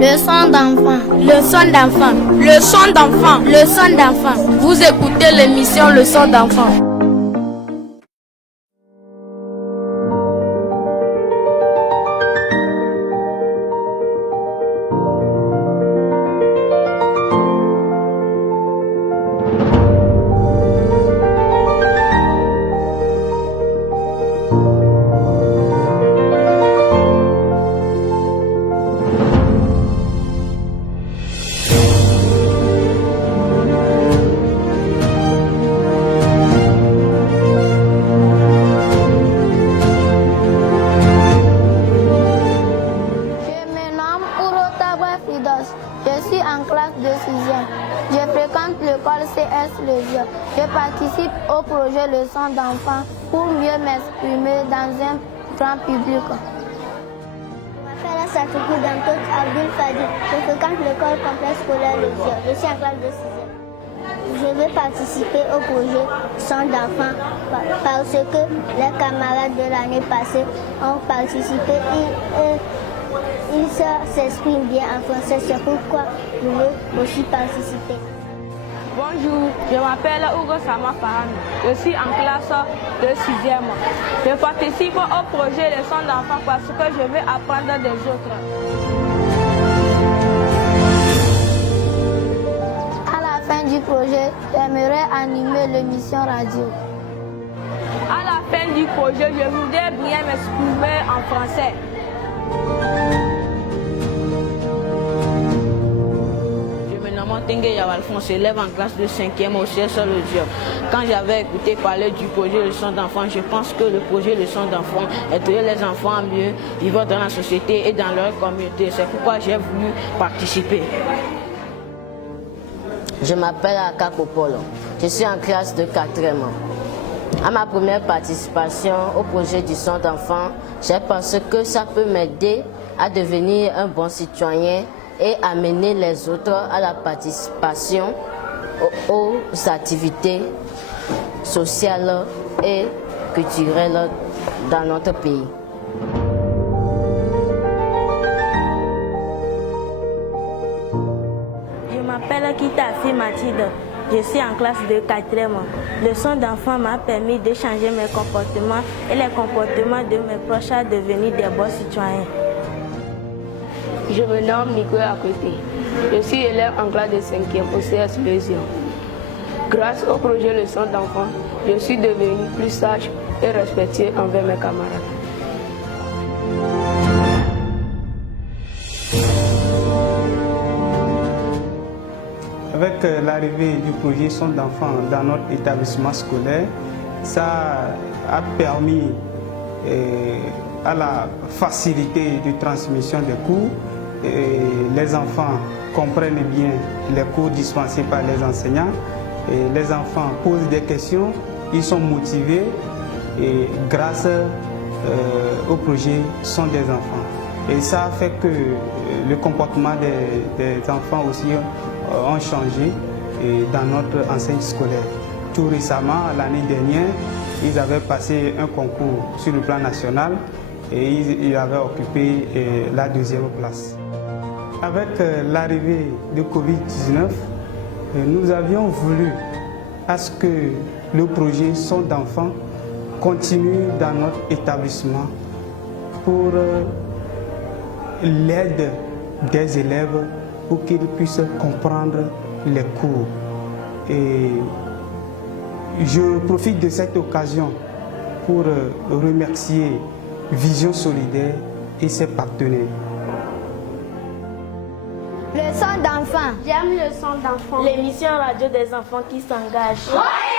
Leçon d'enfant. Leçon d'enfant. Leçon d'enfant. Leçon d'enfant. Vous écoutez l'émission Leçon d'enfant. Je suis en classe de 6e. Je fréquente l'école CS Le Vieux. Je participe au projet Leçon d'enfant pour mieux m'exprimer dans un grand public. Je m'appelle Asatoukou Dantot Abdul Fadi. Je fréquente l'école complexe scolaire Le Vieux. Je suis en classe de 6e. Je vais participer au projet Leçon d'enfant parce que les camarades de l'année passée ont participé et ils s'expriment bien en français, c'est pourquoi je veux aussi participer. Bonjour, je m'appelle Hugo Sama Farami. Je suis en classe de 6e. Je participe au projet Leçon d'enfant parce que je veux apprendre des autres. À la fin du projet, j'aimerais animer l'émission radio. À la fin du projet, je voudrais bien m'exprimer en français. Tengue Yavalphonse, élève en classe de 5e au CSL Le Vieux. Quand j'avais écouté parler du projet Leçon d'enfant, je pense que le projet Leçon d'enfant aiderait les enfants à mieux vivre dans la société et dans leur communauté. C'est pourquoi j'ai voulu participer. Je m'appelle Aka Popolo. Je suis en classe de 4e. À ma première participation au projet du Leçon d'enfant, j'ai pensé que ça peut m'aider à devenir un bon citoyen et amener les autres à la participation aux activités sociales et culturelles dans notre pays. Je m'appelle Kitafi Mathilde. Je suis en classe de 4e. Le Leçon d'enfant m'a permis de changer mes comportements et les comportements de mes proches à devenir des bons citoyens. Je me nomme Nicolas Akwete. Je suis élève en classe de 5e au CS Le Vieux. Grâce au projet Leçon d'enfant, je suis devenu plus sage et respectueux envers mes camarades. Avec l'arrivée du projet Leçon d'enfant dans notre établissement scolaire, ça a permis à la facilité de transmission des cours. Et les enfants comprennent bien les cours dispensés par les enseignants. Et les enfants posent des questions, ils sont motivés et grâce au projet sont des enfants. Et ça fait que le comportement des enfants aussi ont changé dans notre enseigne scolaire. Tout récemment, l'année dernière, ils avaient passé un concours sur le plan national et ils avaient occupé la 2e place. Avec l'arrivée de Covid-19, nous avions voulu à ce que le projet Leçon d'enfant continue dans notre établissement pour l'aide des élèves pour qu'ils puissent comprendre les cours. Et je profite de cette occasion pour remercier Vision Solidaire et ses partenaires. Leçon d'enfant. J'aime Leçon d'enfant. L'émission radio des enfants qui s'engagent. Ouais!